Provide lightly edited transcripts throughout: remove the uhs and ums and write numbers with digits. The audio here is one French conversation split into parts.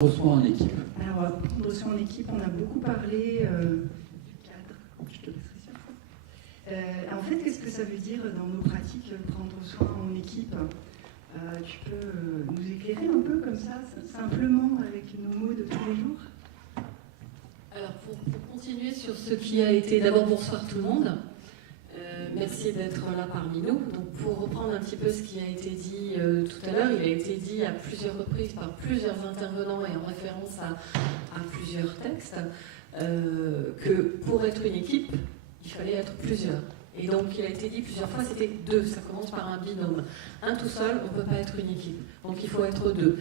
Reçoit en équipe. Alors, prendre soin en équipe, on a beaucoup parlé du cadre. Je te laisserai sur ça. En fait, qu'est-ce que ça veut dire dans nos pratiques, prendre soin en équipe? Tu peux nous éclairer un peu comme ça, simplement, avec nos mots de tous les jours? Alors, pour continuer sur ce qui a été, d'abord bonsoir tout le monde. Merci d'être là parmi nous. Donc, pour reprendre un petit peu ce qui a été dit tout à l'heure, il a été dit à plusieurs reprises par plusieurs intervenants et en référence à plusieurs textes que pour être une équipe, il fallait être plusieurs. Et donc, il a été dit plusieurs fois, c'était deux. Ça commence par un binôme. Un tout seul, on ne peut pas être une équipe. Donc, il faut être deux.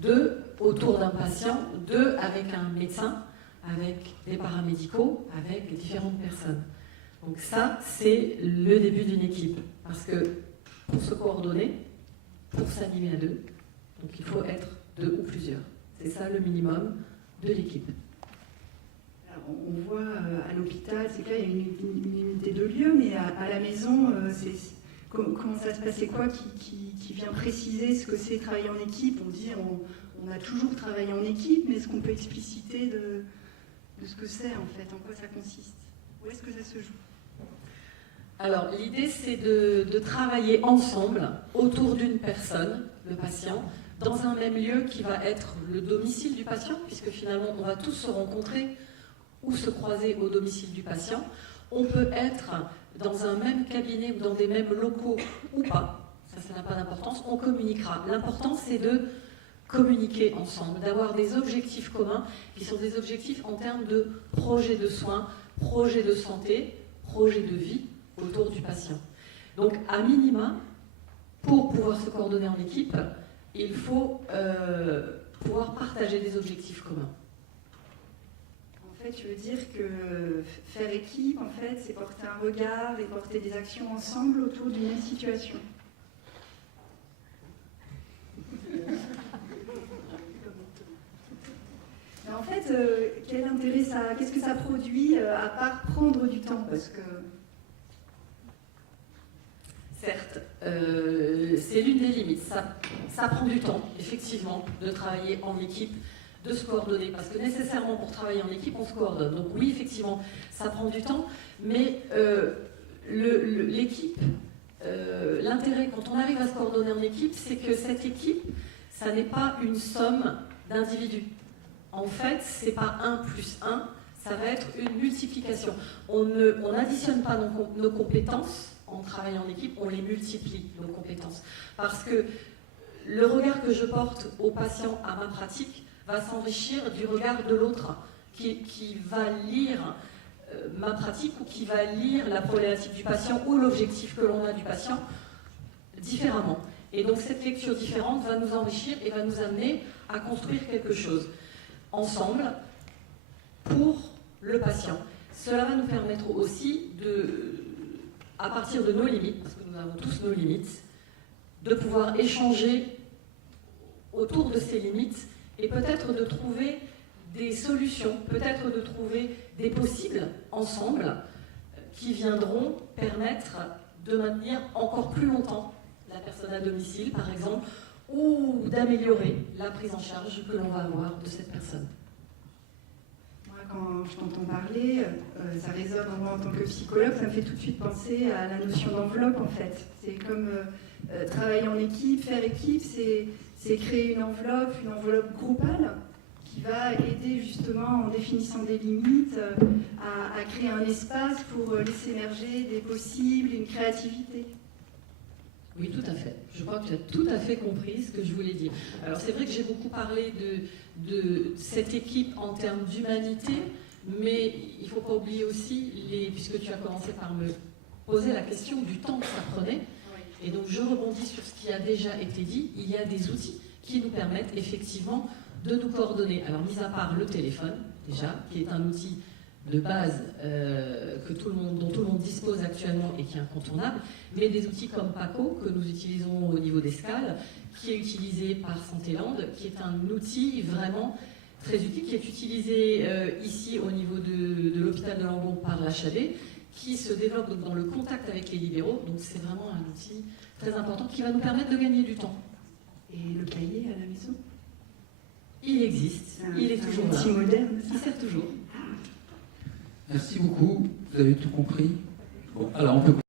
Deux autour d'un patient, deux avec un médecin, avec des paramédicaux, avec différentes personnes. Donc ça, c'est le début d'une équipe. Parce que pour se coordonner, pour s'animer à deux, donc il faut être deux ou plusieurs. C'est ça le minimum de l'équipe. Alors, on voit à l'hôpital, c'est clair, il y a une unité de lieu, mais à la maison, comment ça se passe? C'est quoi qui vient préciser ce que c'est travailler en équipe? On dit on a toujours travaillé en équipe, mais est-ce qu'on peut expliciter de ce que c'est en fait, en quoi ça consiste? Où est-ce que ça se joue? Alors, l'idée, c'est de travailler ensemble autour d'une personne, le patient, dans un même lieu qui va être le domicile du patient, puisque finalement, on va tous se rencontrer ou se croiser au domicile du patient. On peut être dans un même cabinet ou dans des mêmes locaux ou pas, ça n'a pas d'importance, on communiquera. L'important, c'est de communiquer ensemble, d'avoir des objectifs communs qui sont des objectifs en termes de projet de soins, projet de santé, projet de vie autour du patient. Donc, à minima, pour pouvoir se coordonner en équipe, il faut pouvoir partager des objectifs communs. En fait, tu veux dire que faire équipe, en fait, c'est porter un regard et porter des actions ensemble autour d'une même situation. Mais en fait, quel intérêt ça, qu'est-ce que ça produit à part prendre du temps? Parce que certes, c'est l'une des limites. Ça prend du temps, effectivement, de travailler en équipe, de se coordonner. Parce que nécessairement, pour travailler en équipe, on se coordonne. Donc oui, effectivement, ça prend du temps. Mais l'équipe, l'intérêt, quand on arrive à se coordonner en équipe, c'est que cette équipe, ça n'est pas une somme d'individus. En fait, c'est pas 1 plus 1, ça va être une multiplication. On n'additionne pas nos compétences en travaillant en équipe, on les multiplie, nos compétences. Parce que le regard que je porte au patient à ma pratique va s'enrichir du regard de l'autre qui va lire ma pratique ou qui va lire la problématique du patient ou l'objectif que l'on a du patient différemment. Et donc cette lecture différente va nous enrichir et va nous amener à construire quelque chose ensemble pour le patient. Cela va nous permettre aussi à partir de nos limites, parce que nous avons tous nos limites, de pouvoir échanger autour de ces limites et peut-être de trouver des solutions, peut-être de trouver des possibles ensemble qui viendront permettre de maintenir encore plus longtemps la personne à domicile, par exemple, ou d'améliorer la prise en charge que l'on va avoir de cette personne. moi, quand je t'entends parler, ça résonne en moi en tant que psychologue, ça me fait tout de suite penser à la notion d'enveloppe en fait. C'est comme travailler en équipe, faire équipe, c'est créer une enveloppe groupale qui va aider justement en définissant des limites à créer un espace pour laisser émerger des possibles, une créativité. Oui, tout à fait. Je crois que tu as tout à fait compris ce que je voulais dire. Alors c'est vrai que j'ai beaucoup parlé de cette équipe en termes d'humanité, mais il ne faut pas oublier aussi, puisque tu as commencé par me poser la question du temps que ça prenait, et donc je rebondis sur ce qui a déjà été dit, il y a des outils qui nous permettent effectivement de nous coordonner. Alors mis à part le téléphone, déjà, qui est un outil de base dont tout le monde dispose actuellement et qui est incontournable, mais des outils comme PACO, que nous utilisons au niveau d'Escale, qui est utilisé par Santéland, qui est un outil vraiment très utile, qui est utilisé ici au niveau de l'hôpital de Langon par l'HAD, qui se développe donc dans le contact avec les libéraux, donc c'est vraiment un outil très important qui va nous permettre de gagner du temps. Et le cahier à la maison? il existe, il est toujours là. Outil moderne. Il sert toujours. Merci beaucoup, vous avez tout compris. Bon, alors on peut